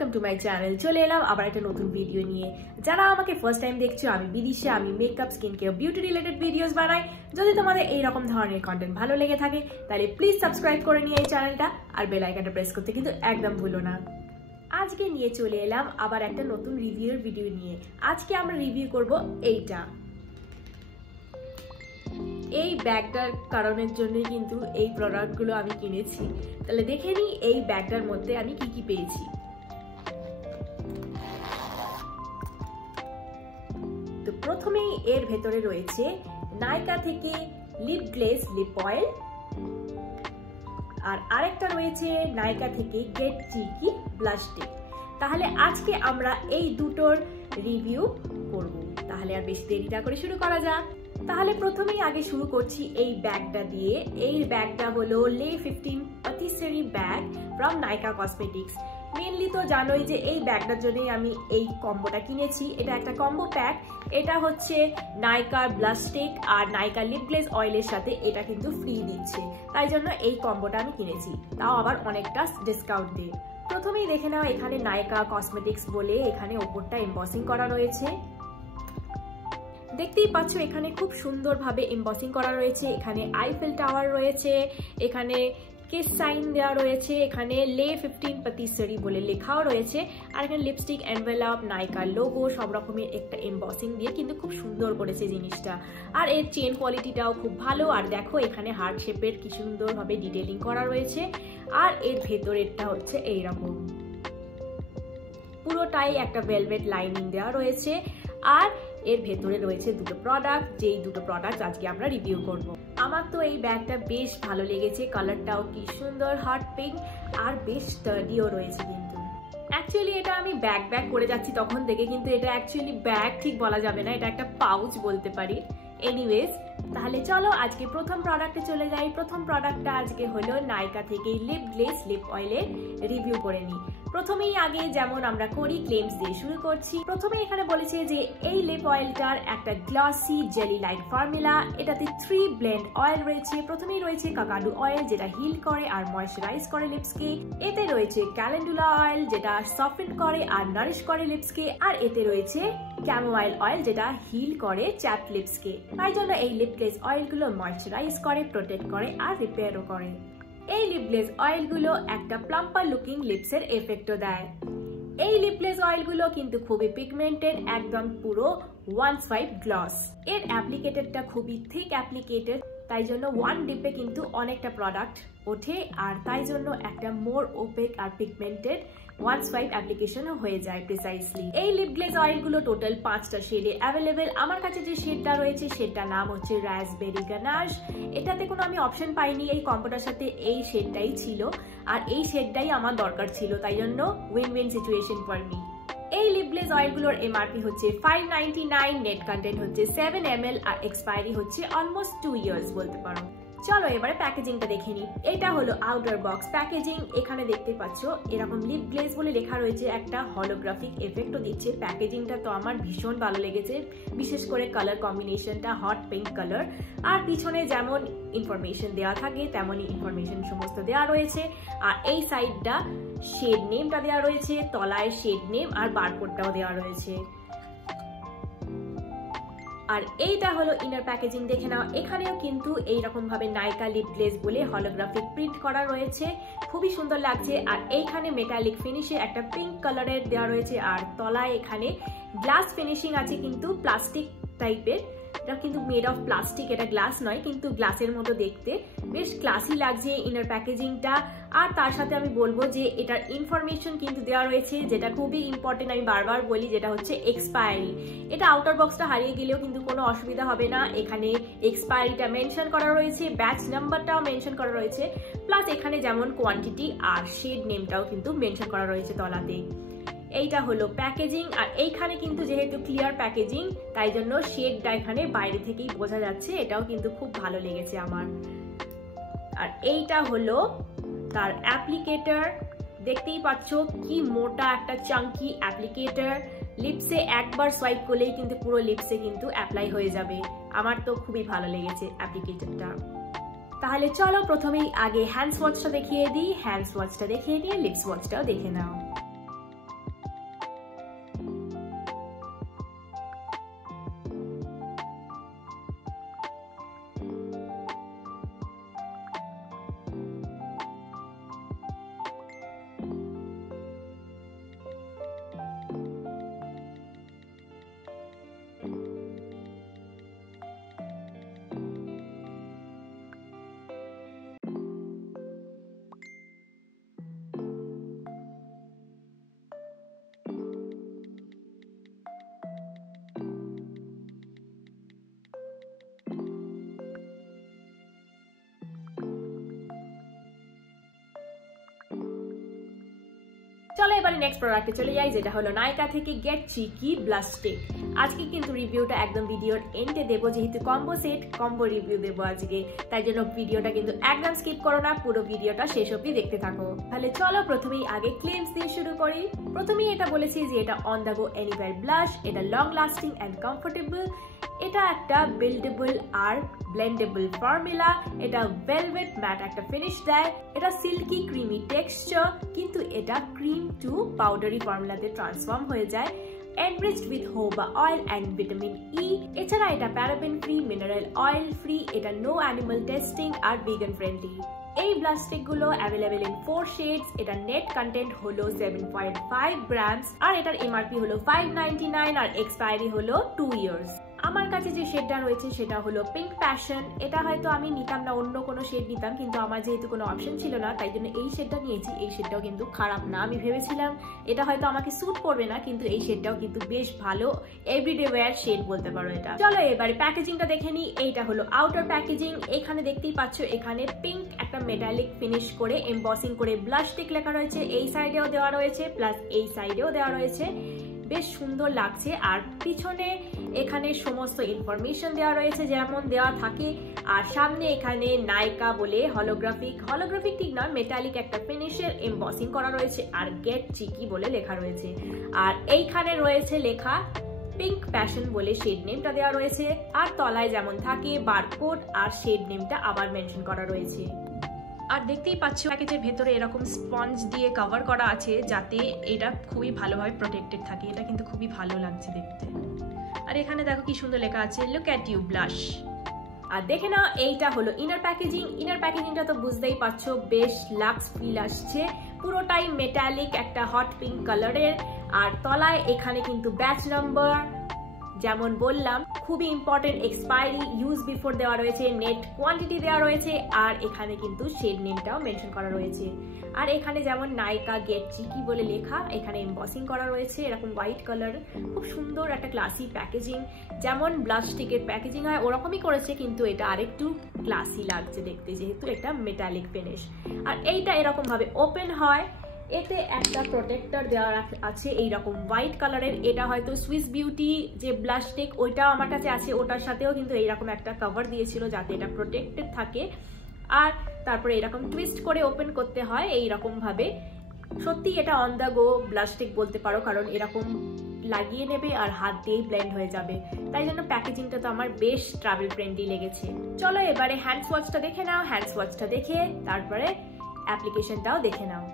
Welcome to my channel. চলে এলাম আবার একটা নতুন ভিডিও নিয়ে। যারা আমাকে ফার্স্ট টাইম দেখছো, আমি বিদিশা, আমি makeup, skin care, beauty related videos বানাই। যদি তোমাদের এইরকম ধরনের কন্টেন্ট ভালো লেগে থাকে তাহলে প্লিজ সাবস্ক্রাইব করে নিয়ে এই চ্যানেলটা, আর বেল আইকনটা প্রেস করতে কিন্তু একদম ভুলো না। আজকে নিয়ে চলে এলাম আবার একটা নতুন রিভিউর ভিডিও নিয়ে। আজকে আমরা রিভিউ করব এইটা, এই ব্যাগটার কারণের জন্যই কিন্তু এই প্রোডাক্টগুলো আমি কিনেছি। তাহলে দেখে নিই এই ব্যাগটার মধ্যে আমি কি কি পেয়েছি। তো প্রথমেই এর ভেতরে রয়েছে নাইকা থেকে লিপ গ্লেজ লিপ অয়েল, আর আরেকটা রয়েছে নাইকা থেকে গেট চিকি ব্লাশ স্টিক। তাহলে আজকে আমরা এই দুটোর রিভিউ করব। তাহলে আর বেশি দেরি না করে শুরু করা যাক। তাহলে প্রথমেই আগে শুরু করছি এই ব্যাগটা দিয়ে। এই ব্যাগটা হলো লে 15 patisserie bag from Nykaa cosmetics. Mainly তো জানোই যে এই ব্যাগটার জন্যই আমি এই কম্বোটা কিনেছি। এটা একটা কম্বো প্যাক। এটা হচ্ছে নাইকার ব্লাশ স্টিক আর নাইকা লিপ গ্লেজ অয়েলের সাথে এটা কিন্তু ফ্রি দিচ্ছে, তাই জন্য এই কম্বোটা আমি কিনেছি, তাও আবার অনেকটা ডিসকাউন্ট দিয়ে। প্রথমেই দেখে নাও, এখানে নাইকা কসমেটিক্স বলে এখানে ওপরটা এমবসিং করা রয়েছে। দেখতেই পাচ্ছ এখানে খুব সুন্দরভাবে এমবসিং করা রয়েছে। এখানে আইফেল টাওয়ার রয়েছে, এখানে কিস সাইন দেওয়া রয়েছে, এখানে লে 15 পাতিসেরি বলে লেখাও রয়েছে, আর এখানে লিপস্টিক, এনভেলপ, নাইকার লোগো সব রকমের একটা এমবসিং দিয়ে কিন্তু খুব সুন্দর করেছে জিনিসটা। আর এর চেন কোয়ালিটিটাও খুব ভালো। আর দেখো এখানে হার্ট শেপের কি সুন্দরভাবে ডিটেলিং করা রয়েছে। আর এর ভেতরেরটা হচ্ছে এইরকম, পুরোটাই একটা ভেলভেট লাইনিং দেওয়া রয়েছে। আর এর ভেতরে রয়েছে দুটো প্রোডাক্ট, যেই দুটো প্রোডাক্ট আজকে আমরা রিভিউ করব। আমার তো এই ব্যাগটা বেশ ভালো লেগেছে, কালারটাও কি সুন্দর হট পিঙ্ক, আর বেশ স্টাডিও রয়েছে। কিন্তু অ্যাকচুয়ালি এটা আমি ব্যাগ করে যাচ্ছি তখন থেকে, কিন্তু এটা অ্যাকচুয়ালি ব্যাগ ঠিক বলা যাবে না, এটা একটা পাউচ বলতে পারি। এনিওয়েজ, তাহলে চলো আজকে প্রথম প্রোডাক্টে চলে যাই। প্রথম প্রোডাক্টটা আজকে হলো নাইকা থেকে লিপ গ্লেজ লিপ অয়েলের রিভিউ করে নিই। প্রথমেই আগে যেমন আমরা করি ক্লেমস দিয়ে শুরু করছি। প্রথমে এখানে বলেছে যে এই লিপ অয়েলটার একটা গ্লসি জেলি লাইক ফর্মুলা। এটাতে 3 ব্লেন্ড অয়েল রয়েছে। প্রথমেই রয়েছে কাকাডু অয়েল, যেটা হিল করে আর ময়শ্চারাইজ করে লিপসকে। এতে রয়েছে ক্যালেন্ডুলা অয়েল, যেটা সফটেন করে আর নারিশ করে লিপসকে। আর এতে রয়েছে ক্যামোমাইল অয়েল, যেটা হিল করে চ্যাপ লিপসকে। তাই জন্য এই লিপ গ্লেজ অয়েলগুলো ময়শ্চারাইজ করে, প্রোটেক্ট করে আর রিপেয়ারও করে। এই লিপ গ্লেজ অয়েলগুলো একটা প্লাম্পার লুকিং লিপসের এফেক্টও দেয়। এই লিপ গ্লেজ অয়েলগুলো কিন্তু খুবই পিগমেন্টেড, একদম পুরো ওয়ান সোয়াইপ গ্লস। এর অ্যাপ্লিকেটেডটা খুবই থিক অ্যাপ্লিকেটেড, তাই জন্য ওয়ান ডিপে কিন্তু অনেকটা প্রোডাক্ট ওঠে, আর তাই জন্য একটা মোর ওপেক আর পিগমেন্টেড ওয়ান সোয়াইপ অ্যাপ্লিকেশনও হয়ে যায় প্রিসাইসলি। এই লিপ গ্লেজ অয়েলগুলো টোটাল 5টা শেডে অ্যাভেলেবেল। আমার কাছে যে শেডটা রয়েছে সেটার নাম হচ্ছে রাসবেরি গানাশ। এটাতে কোনো আমি অপশন পাইনি, এই কম্বোটার সাথে এই শেডটাই ছিল, আর এই শেডটাই আমার দরকার ছিল, তাই জন্য win win situation for me. এই লিপ গ্লেজ অয়েলগুলোর এমআরপি হচ্ছে 599, নেট কন্টেন্ট হচ্ছে 7 ml, আর এক্সপায়ারি হচ্ছে অলমোস্ট 2 ইয়ার্স বলতে পারো। চলো এবারে প্যাকেজিংটা দেখে নিই। এটা হলো আউটার বক্স প্যাকেজিং। এখানে দেখতে পাচ্ছ এরকম লিপ গ্লেজ বলে লেখা রয়েছে, একটা হলোগ্রাফিক এফেক্টও দিচ্ছে। প্যাকেজিংটা তো আমার ভীষণ ভালো লেগেছে, বিশেষ করে কালার কম্বিনেশনটা হট পিঙ্ক কালার। আর পিছনে যেমন ইনফরমেশন দেওয়া থাকে তেমনই ইনফরমেশন সমস্ত দেওয়া রয়েছে। আর এই সাইডটা শেড নেমটা দেওয়া রয়েছে, তলায় শেড নেম আর বারকোডটাও দেওয়া রয়েছে। আর এইটা হলো ইনার প্যাকেজিং, দেখে নাও। এখানেও কিন্তু এইরকম ভাবে নাইকা লিপ গ্লেজ বলে হলোগ্রাফিক প্রিন্ট করা রয়েছে, খুবই সুন্দর লাগছে। আর এইখানে মেটালিক ফিনিশে একটা পিঙ্ক কালারের দেওয়া রয়েছে, আর তলায় এখানে গ্লাস ফিনিশিং আছে, কিন্তু প্লাস্টিক টাইপের। এটা কিন্তু মেড অফ প্লাস্টিক, এটা গ্লাস নয়, কিন্তু গ্লাসের মতো দেখতে বেশ ক্লাসি লাগছে ইনার প্যাকেজিংটা। আর তার সাথে আমি বলবো যে এটার ইনফরমেশন কিন্তু দেওয়া রয়েছে, যেটা খুবই ইম্পর্টেন্ট, আমি বারবার বলি, যেটা হচ্ছে এক্সপায়ারি। এটা আউটার বক্সটা হারিয়ে গেলেও কিন্তু কোনো অসুবিধা হবে না। এখানে এক্সপায়ারিটা মেনশন করা রয়েছে, ব্যাচ নাম্বারটাও মেনশন করা রয়েছে, প্লাস এখানে যেমন কোয়ান্টিটি আর শেড নেমটাও কিন্তু মেনশন করা রয়েছে তলাতে। এইটা হলো প্যাকেজিং। আর এইখানে কিন্তু যেহেতু ক্লিয়ার প্যাকেজিং, তাই জন্য শেডটা এখানে বাইরে থেকেই বোঝা যাচ্ছে, এটাও কিন্তু খুব ভালো লেগেছে আমার। আর এইটা হলো তার অ্যাপ্লিকেটর। দেখতেই পাচ্ছ কি মোটা একটা চাঙ্কি অ্যাপ্লিকেটর। লিপসে একবার সোয়াইপ করলেই কিন্তু পুরো লিপসে কিন্তু অ্যাপ্লাই হয়ে যাবে। আমার তো খুবই ভালো লেগেছে অ্যাপ্লিকেটরটা। তাহলে চলো প্রথমেই আগে হ্যান্ডস ওয়াচটা দেখিয়ে দিই। হ্যান্ডস ওয়াচটা দেখিয়ে নিয়ে লিপস ওয়াচটাও দেখে নাও। নেক্সট প্রোডাক্টে চলে যাই, যেটা হলো নাইকা থেকে গেট চিকি ব্লাশ স্টিক। আজকে কিন্তু রিভিউটা একদম ভিডিওর এন্ডে দেবো, যেহেতু কম্বো সেট কম্বো রিভিউ দেবো আজকে, তাই জন্য ভিডিওটা কিন্তু একদম স্কিপ করো না, পুরো ভিডিওটা শেষ অবধি দেখতে থাকো। তাহলে চলো প্রথমেই আগে ক্লেমস দিয়ে শুরু করি। প্রথমেই এটা বলেছি যে এটা on the go anywhere blush, এটা লং লাস্টিং অ্যান্ড কমফোর্টেবল, এটা একটা বিল্ডেবল আর ব্লেন্ডেবল ফর্মুলা, এটা ভেলভেট ম্যাট একটা ফিনিশ দেয়, এটা সিল্কি ক্রিমি টেক্সচার, কিন্তু এটা ক্রিম টু পাউডারি ফর্মুলাতে ট্রান্সফর্ম হয়ে যায়, enriched with jojoba oil and vitamin E। এছাড়া এটা paraben free, mineral oil free, এটা নো অ্যানিমাল টেস্টিং আর ভিগান ফ্রেন্ডলি। এই ব্লাশ স্টিক গুলো অ্যাভেলেবেল ইন 4 শেডস, এটা নেট কন্টেন্ট হলো 7.5 গ্রামস, আর এটার এমআরপি হলো 599 আর এক্সপায়ারি হলো 2 ইয়ার্স। আমার কাছে যে শেডটা রয়েছে সেটা হলো পিঙ্ক প্যাশন। এটা হয়তো আমি নিতাম না, অন্য কোনো শেড নিতাম, কিন্তু আমার যেহেতু কোনো অপশন ছিল না তাই জন্য এই শেডটা নিয়েছি। এই শেডটাও কিন্তু খারাপ না, আমি ভেবেছিলাম এটা হয়তো আমাকে স্যুট করবে না, কিন্তু এই শেডটাও কিন্তু বেশ ভালো, এভরিডে ওয়্যার শেড বলতে পারো এটা। চলো এবারে প্যাকেজিংটা দেখে নিই। এইটা হলো আউটার প্যাকেজিং। এখানে দেখতেই পাচ্ছ এখানে পিঙ্ক একটা মেটালিক ফিনিশ করে এমবসিং করে ব্লাশ স্টিক লেখা রয়েছে, এই সাইডেও দেওয়া রয়েছে প্লাস এই সাইডেও দেওয়া রয়েছে, বেশ সুন্দর লাগছে। আর পিছনে এখানে সমস্ত ইনফরমেশন দেওয়া রয়েছে যেমন দেওয়া থাকে, আর সামনে এখানে নাইকা বলে হলোগ্রাফিক ঠিক নয়, মেটালিক একটা ফিনিশের এমবসিং করা রয়েছে, আর গেট চিকি বলে লেখা রয়েছে। আর এইখানে রয়েছে লেখা পিঙ্ক প্যাশন বলে শেড নেমটা দেওয়া রয়েছে, আর তলায় যেমন থাকে বারকোড আর শেড নেমটা আবার মেনশন করা রয়েছে। আর দেখতেই পাচ্ছ প্যাকেজের ভেতরে এরকম স্পঞ্জ দিয়ে কভার করা আছে যাতে এটা খুবই ভালোভাবে প্রোটেক্টেড থাকে, এটা কিন্তু খুবই ভালো লাগছে দেখতে। আর এখানে দেখো কি সুন্দর লেখা আছে লুক অ্যাট ইউ ব্লাশ। আর দেখে নাও এইটা হলো ইনার প্যাকেজিং। ইনার প্যাকেজিংটা তো বুঝতেই পারছো, বেশ লাক্স ফিল আসছে, পুরোটাই মেটালিক একটা হট পিঙ্ক কালারের। আর তলায় এখানে কিন্তু ব্যাচ নাম্বার যেমন বললাম খুবই ইম্পর্টেন্ট, এক্সপায়ারি, ইউজ বিফোর দেওয়া রয়েছে, নেট কোয়ান্টিটি দেওয়া রয়েছে, আর এখানে কিন্তু শেড নেমটাও মেনশন করা রয়েছে। আর এখানে যেমন নাইকা গেট চিকি বলে লেখা, এখানে এমবসিং করা রয়েছে এরকম হোয়াইট কালার, খুব সুন্দর একটা ক্লাসি প্যাকেজিং। যেমন ব্লাশ স্টিকের প্যাকেজিং হয় ওরকমই করেছে, কিন্তু এটা আরেকটু ক্লাসি লাগছে দেখতে, যেহেতু এটা মেটালিক ফিনিশ। আর এইটা এরকম ভাবে ওপেন হয়, এতে একটা প্রোটেক্টর দেওয়া আছে এইরকম হোয়াইট কালারের, এটা হয়তো সুইস বিউটি যে ব্লাশ স্টিক ওইটাও আমার কাছে আছে, ওটার সাথেও কিন্তু এইরকম একটা কভার দিয়েছিল যাতে এটা প্রোটেক্টেড থাকে। আর তারপরে এরকম টুইস্ট করে ওপেন করতে হয় এইরকম ভাবে। সত্যি এটা on the go blush stick বলতে পারো, কারণ এরকম লাগিয়ে নেবে আর হাত দিয়েই ব্লেন্ড হয়ে যাবে, তাই জন্য প্যাকেজিংটা তো আমার বেশ ট্রাভেল ফ্রেন্ডলি লেগেছে। চলো এবারে হ্যান্ড সোয়াচটা দেখে নাও। হ্যান্ড সোয়াচটা দেখে তারপরে অ্যাপ্লিকেশনটাও দেখে নাও।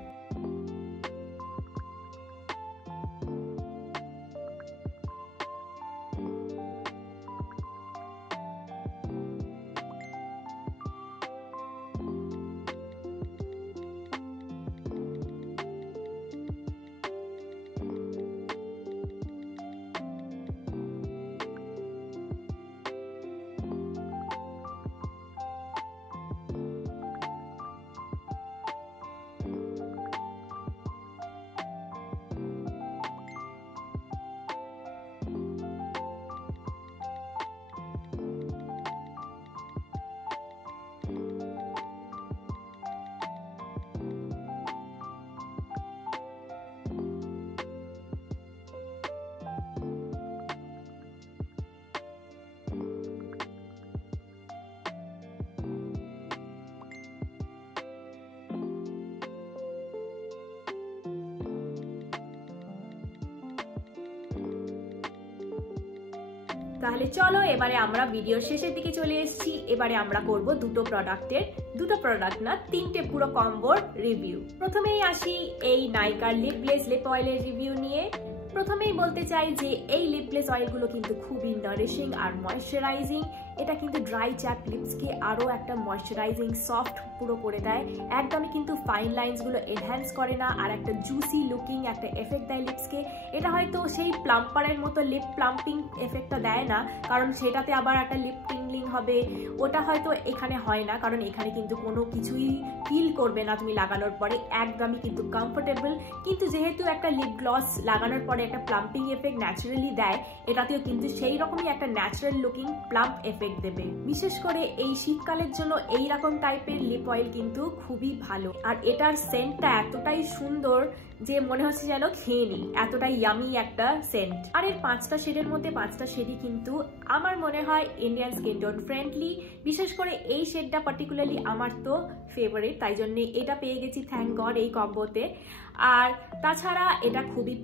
তাহলে চলো এবারে আমরা ভিডিওর শেষের দিকে চলে এসেছি। এবারে আমরা করব দুটো প্রোডাক্ট না, 3টে পুরো কম্বোর রিভিউ। প্রথমেই আসি এই নাইকার লিপ গ্লেজ লিপ অয়েলের রিভিউ নিয়ে। প্রথমেই বলতে চাই যে এই লিপ গ্লেজ অয়েলগুলো কিন্তু খুবই নারিশিং আর ময়শ্চারাইজিং। এটা কিন্তু ড্রাই চ্যাপ লিপসকে আরও একটা ময়শ্চারাইজিং সফট পুরো করে দেয়, একদমই কিন্তু ফাইন লাইন্সগুলো এনহ্যান্স করে না, আর একটা জুসি লুকিং একটা এফেক্ট দেয় লিপসকে। এটা হয়তো সেই প্লাম্পারের মতো লিপ প্লাম্পিং এফেক্টটা দেয় না, কারণ সেটাতে আবার একটা লিপ টিন টিংলিং হবে, ওটা হয়তো এখানে হয় না, কারণ এখানে কিন্তু কোনো কিছুই ফিল করবে না তুমি লাগানোর পরে, একদমই কিন্তু কমফোর্টেবল। কিন্তু যেহেতু একটা লিপ গ্লস লাগানোর পরে একটা প্লাম্পিং এফেক্ট ন্যাচারালি দেয়, এটাতেও কিন্তু সেই রকমই একটা ন্যাচারাল লুকিং প্লাম্প এফেক্ট দেবে। বিশেষ করে এই শীতকালের জন্য এই রকম টাইপের লিপ অয়েল কিন্তু খুবই ভালো। আর এটার সেন্টটা এতটাই সুন্দর যে মনে হচ্ছে যেন খেয়ে নিই, এতটাই ইয়ামি একটা সেন্ট। আর এর 5টা শেডের মধ্যে 5টা শেডই কিন্তু আমার মনে হয় ইন্ডিয়ান স্কিন টোন ফ্রেন্ডলি। বিশেষ করে এই শেডটা পার্টিকুলারলি আমার তো ফেভারিট, তাই জন্য এটা পেয়ে গেছি থ্যাংক গড এই কম্বোতে। আর তাছাড়া এটা খুবই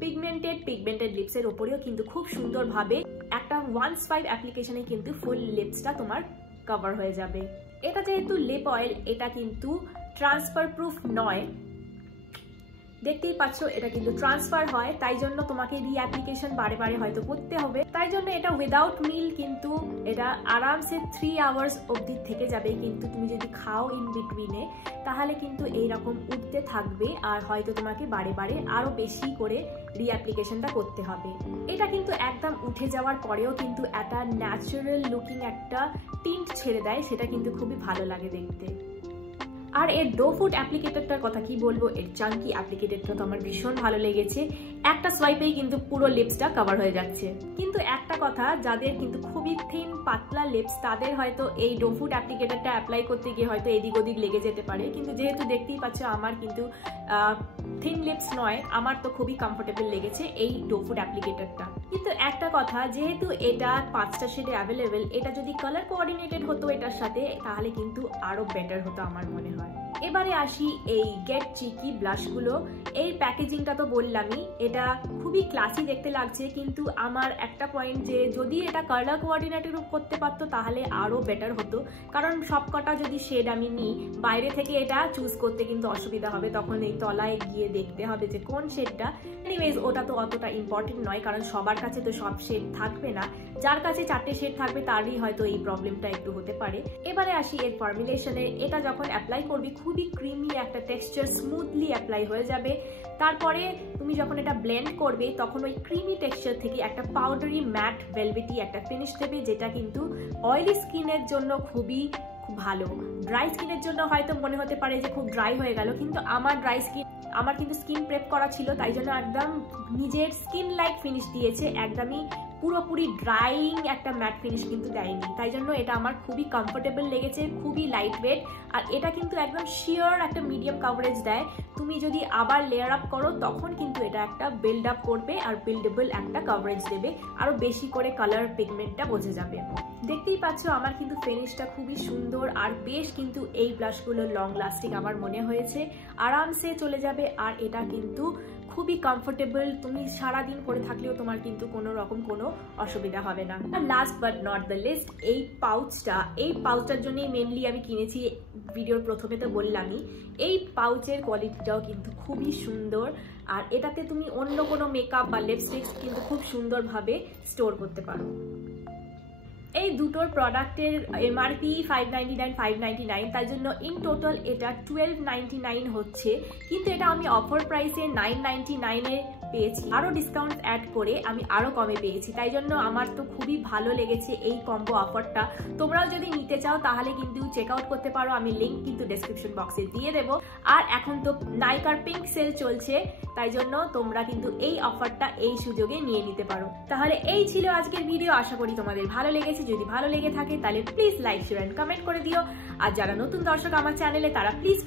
পিগমেন্টেড লিপসের ওপরেও কিন্তু খুব সুন্দরভাবে একটা 1/5 অ্যাপ্লিকেশনে কিন্তু ফুল লিপসটা তোমার কভার হয়ে যাবে। এটা যেহেতু লিপ অয়েল, এটা কিন্তু ট্রান্সফার প্রুফ নয়, দেখতেই পাচ্ছ এটা কিন্তু ট্রান্সফার হয়, তাই জন্য তোমাকে রিঅ্যাপ্লিকেশন বারে বারে হয়তো করতে হবে। তাই জন্য এটা উইদাউট মিল কিন্তু এটা আরামসে 3 আওয়ার্স অবধি থেকে যাবে। কিন্তু তুমি যদি খাও ইন বিটুইনে তাহলে কিন্তু এইরকম উঠতে থাকবে, আর হয়তো তোমাকে বারে বারে আরো বেশি করে রিঅ্যাপ্লিকেশনটা করতে হবে। এটা কিন্তু একদম উঠে যাওয়ার পরেও কিন্তু একটা ন্যাচারাল লুকিং একটা টিন্ট ছেড়ে দেয়, সেটা কিন্তু খুবই ভালো লাগে দেখতে। আর এর ডো ফুট অ্যাপ্লিকেটরটার কথা কি বলবো, এর চাঙ্কি অ্যাপ্লিকেটরটা তো আমার ভীষণ ভালো লেগেছে। একটা সোয়াইপেই কিন্তু পুরো লিপসটা কভার হয়ে যাচ্ছে। কিন্তু একটা কথা, যাদের কিন্তু খুবই থিন পাতলা লিপস তাদের হয়তো এই ডো ফুট অ্যাপ্লিকেটরটা অ্যাপ্লাই করতে গিয়ে হয়তো এদিক ওদিক লেগে যেতে পারে। কিন্তু যেহেতু দেখতেই পাচ্ছ আমার কিন্তু থিন লিপস নয়, আমার তো খুবই কমফোর্টেবল লেগেছে এই ডো ফুট অ্যাপ্লিকেটরটা। কিন্তু একটা কথা, যেহেতু এটা 5টা শেডে অ্যাভেলেবেল, এটা যদি কালার কোঅর্ডিনেটেড হতো এটার সাথে তাহলে কিন্তু আরো বেটার হতো আমার মনে হয়। এবারে আসি এই গেট চিকি ব্লাশগুলো। এই প্যাকেজিংটা তো বললামই, এটা খুবই ক্লাসি দেখতে লাগছে, কিন্তু আমার একটা পয়েন্ট যে যদি এটা কালার কোঅর্ডিনেটেড করতে পারতো তাহলে আরও বেটার হতো। কারণ সবকটা যদি শেড আমি নিই, বাইরে থেকে এটা চুজ করতে কিন্তু অসুবিধা হবে, তখন এই তলায় গিয়ে দেখতে হবে যে কোন শেডটা। এনিওয়েজ ওটা তো অতটা ইম্পর্টেন্ট নয়, কারণ সবার কাছে তো সব শেড থাকবে না, যার কাছে 4টে শেড থাকবে তারই হয়তো এই প্রবলেমটা একটু হতে পারে। এবারে আসি এর ফর্মুলেশনে। এটা যখন অ্যাপ্লাই করবি খুবই ক্রিমি একটা টেক্সচার, স্মুথলি অ্যাপ্লাই হয়ে যাবে। তারপরে তুমি যখন এটা ব্লেন্ড করবে তখন ওই ক্রিমি টেক্সচার থেকে একটা পাউডারি ম্যাট ভেলভেটি একটা ফিনিশ দেবে, যেটা কিন্তু অয়েলি স্কিনের জন্য খুব ভালো। ড্রাই স্কিনের জন্য হয়তো মনে হতে পারে যে খুব ড্রাই হয়ে গেল, কিন্তু আমার কিন্তু স্কিন প্রেপ করা ছিল, তাই জন্য একদম নিজের স্কিন লাইক ফিনিশ দিয়েছে, একদমই পুরোপুরি ড্রাইং একটা ম্যাট ফিনিশ কিন্তু দেয়নি। তাই জন্য এটা আমার খুবই কমফোর্টেবল লেগেছে, খুবই লাইট ওয়েট। আর এটা কিন্তু একদম শিওর একটা মিডিয়াম কাভারেজ দেয়। তুমি যদি আবার লেয়ার আপ করো তখন কিন্তু এটা একটা বিল্ড আপ করবে আর বিল্ডেবল একটা কাভারেজ দেবে, আরো বেশি করে কালার পিগমেন্টটা বোঝা যাবে। দেখতেই পাচ্ছ আমার কিন্তু ফিনিশটা খুবই সুন্দর, আর বেশ কিন্তু এই ব্লাশগুলো লং লাস্টিং আমার মনে হয়েছে, আরামসে চলে যাবে। আর এটা কিন্তু খুবই কমফোর্টেবল, তুমি সারাদিন পরে থাকলেও তোমার কিন্তু কোনো রকম কোনো অসুবিধা হবে না। আর last but not the least, এই পাউচটার জন্যই মেনলি আমি কিনেছি। ভিডিওর প্রথমে তো বললামই, এই পাউচের কোয়ালিটিটাও কিন্তু খুবই সুন্দর, আর এটাতে তুমি অন্য কোনো মেকআপ বা লিপস্টিক্স কিন্তু খুব সুন্দরভাবে স্টোর করতে পারো। এই দুটোর প্রোডাক্টের এমআরপি 599, তাই জন্য ইন টোটাল এটা 1299 হচ্ছে, কিন্তু এটা আমি অফার প্রাইসে 999 পেয়েছি, আরো ডিসকাউন্ট অ্যাড করে আমি আরো কমে পেয়েছি। তাই জন্য আমার তো খুবই ভালো লেগেছে এই কম্বো অফারটা। তোমরাও যদি নিতে চাও তাহলে কিন্তু চেক আউট করতে পারো, আমি লিঙ্ক কিন্তু ডেসক্রিপশন বক্সে দিয়ে দেবো। আর এখন তো নাইকার পিঙ্ক সেল চলছে, তাই জন্য তোমরা কিন্তু এই অফারটা এই সুযোগে নিয়ে নিতে পারো। তাহলে এই ছিল আজকের ভিডিও, আশা করি তোমাদের ভালো লেগেছে। যদি ভালো লেগে থাকে তাহলে please like, share and comment করে দিও। আর যারা নতুন দর্শক আমার চ্যানেলে তারা প্লিজ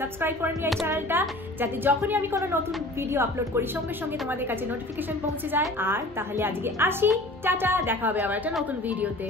সাবস্ক্রাইব করে নিও এই চ্যানেলটা, যাতে যখনই আমি কোনো নতুন ভিডিও আপলোড করি সঙ্গে সঙ্গে তোমাদের কাছে নোটিফিকেশন পৌঁছে যায়। আর তাহলে আজকে আসি, টাটা, দেখা হবে আবার একটা নতুন ভিডিওতে।